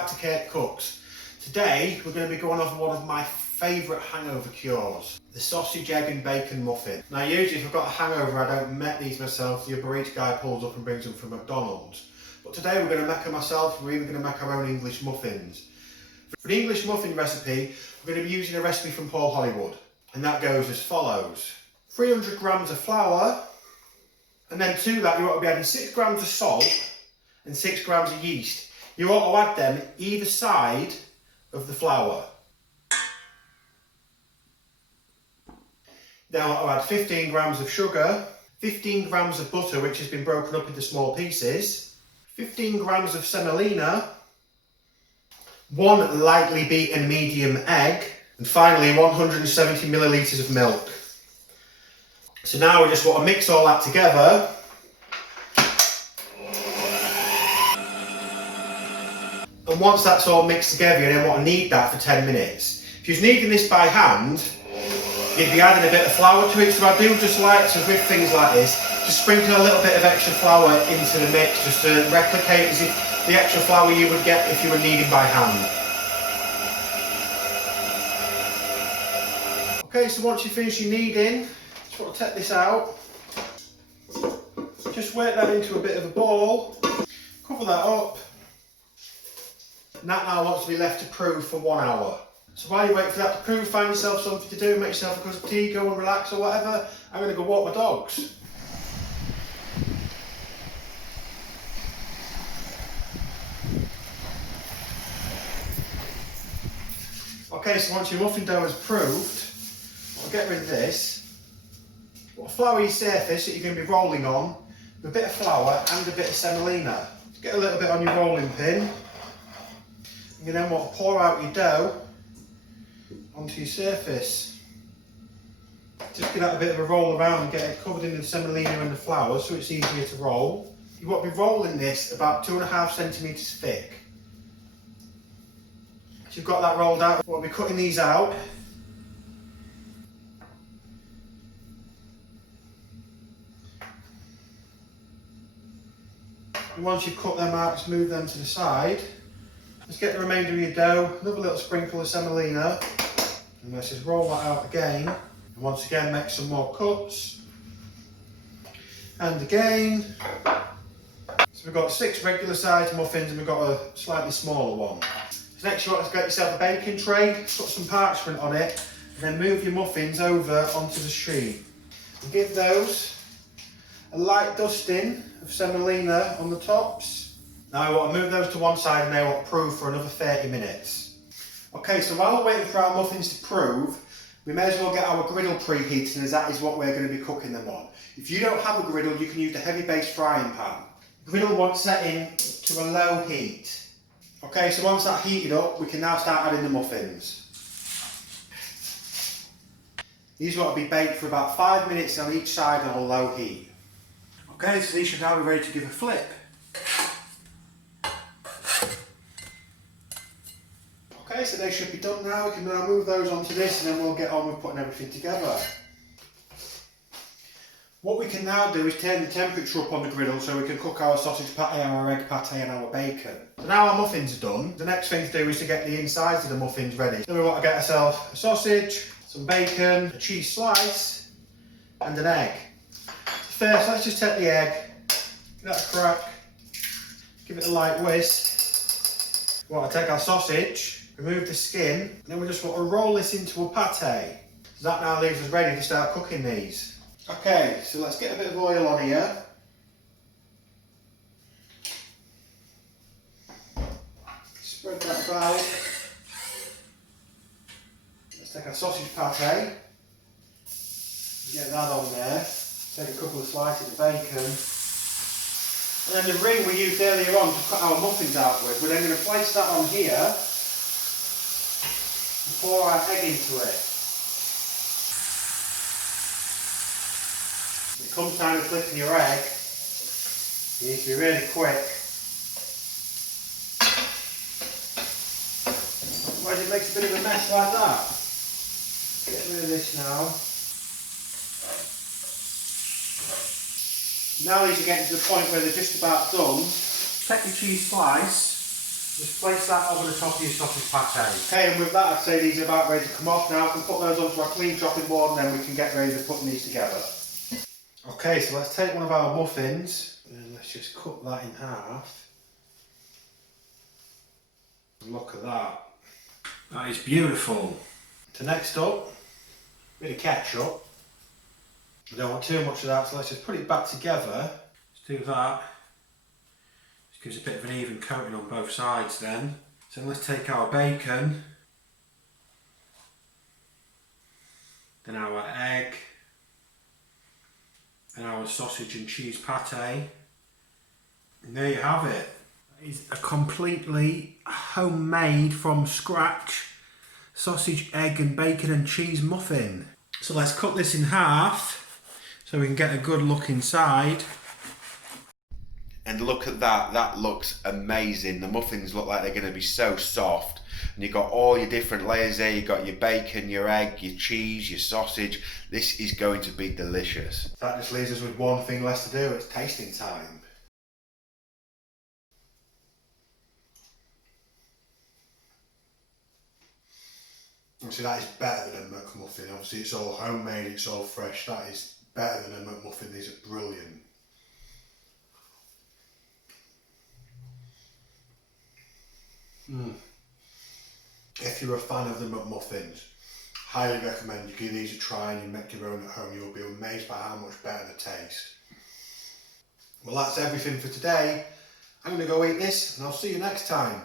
back to Kirk Kooks. Today we're going to be going over one of my favourite hangover cures, the sausage, egg and bacon muffin. Now usually if I've got a hangover I don't make these myself, the Uber Eats guy pulls up and brings them from McDonald's. But today we're going to make them ourselves, we're even going to make our own English muffins. For the English muffin recipe, we're going to be using a recipe from Paul Hollywood. And that goes as follows. 300 grams of flour, and then to that you want to be adding 6 grams of salt and 6 grams of yeast. You want to add them either side of the flour. Then I want to add 15 grams of sugar, 15 grams of butter which has been broken up into small pieces, 15 grams of semolina, 1 lightly beaten medium egg, and finally 170 millilitres of milk. So now we just want to mix all that together. And once that's all mixed together, you then want to knead that for 10 minutes. If you're kneading this by hand, you'd be adding a bit of flour to it. So I do just like to, with things like this, just sprinkle a little bit of extra flour into the mix, just to replicate as if the extra flour you would get if you were kneading by hand. Okay, so once you finish your kneading, just want to take this out. Just work that into a bit of a ball, cover that up. And that now wants to be left to prove for 1 hour. So while you wait for that to prove, find yourself something to do, make yourself a cup of tea, go and relax or whatever. I'm going to go walk my dogs. Okay, so once your muffin dough is proved, I'll get rid of this. Got a floury surface that you're going to be rolling on, with a bit of flour and a bit of semolina. Just get a little bit on your rolling pin. You then want to pour out your dough onto your surface. Just give that a bit of a roll around and get it covered in the semolina and the flour so it's easier to roll. You want to be rolling this about 2.5 centimetres thick. So you've got that rolled out, we'll be cutting these out. And once you've cut them out, just move them to the side. Let's get the remainder of your dough, another little sprinkle of semolina, and let's just roll that out again. And once again, make some more cuts. And again. So we've got 6 regular sized muffins and we've got a slightly smaller one. So next you want to get yourself a baking tray, put some parchment on it, and then move your muffins over onto the sheet. And give those a light dusting of semolina on the tops. Now I want to move those to one side and they want to prove for another 30 minutes. Okay, so while we're waiting for our muffins to prove, we may as well get our griddle preheating as that is what we're going to be cooking them on. If you don't have a griddle, you can use a heavy base frying pan. Griddle wants setting to a low heat. Okay, so once that's heated up, we can now start adding the muffins. These want to be baked for about 5 minutes on each side on a low heat. Okay, so these should now be ready to give a flip. Okay, so they should be done now. We can now move those onto this and then we'll get on with putting everything together. What we can now do is turn the temperature up on the griddle so we can cook our sausage pate, our egg pate and our bacon. So now our muffins are done, the next thing to do is to get the insides of the muffins ready. So we want to get ourselves a sausage, some bacon, a cheese slice and an egg. So first let's just take the egg, give that a crack, give it a light whisk. We want to take our sausage, remove the skin, and then we just want to roll this into a pate. So that now leaves us ready to start cooking these. Okay, so let's get a bit of oil on here. Spread that about. Let's take our sausage pate, get that on there. Take a couple of slices of bacon. And then the ring we used earlier on to cut our muffins out with, we're then going to place that on here. Pour our egg into it. When it comes time to flipping your egg, you need to be really quick. Otherwise it makes a bit of a mess like that. Get rid of this now. Now these are getting to the point where they're just about done. Take your cheese slice Just place that over the top of your sausage pate. Okay, and with that, I'd say these are about ready to come off now. I can put those onto our clean chopping board, and then we can get ready to put these together. Okay, so let's take one of our muffins and let's just cut that in half. Look at that. That is beautiful. So next up, a bit of ketchup. We don't want too much of that, so let's just put it back together. Let's do that. Just gives a bit of an even coating on both sides then. So let's take our bacon, then our egg, and our sausage and cheese pate. And there you have it. That is a completely homemade from scratch sausage, egg and bacon and cheese muffin. So let's cut this in half so we can get a good look inside. And look at that, that looks amazing. The muffins look like they're going to be so soft. And you've got all your different layers there. You've got your bacon, your egg, your cheese, your sausage. This is going to be delicious. That just leaves us with one thing less to do, it's tasting time. Obviously that is better than a McMuffin. Obviously it's all homemade, it's all fresh. That is better than a McMuffin. These are brilliant. If you're a fan of the McMuffins, highly recommend you give these a try and you make your own at home. You'll be amazed by how much better they taste. Well, that's everything for today. I'm going to go eat this and I'll see you next time.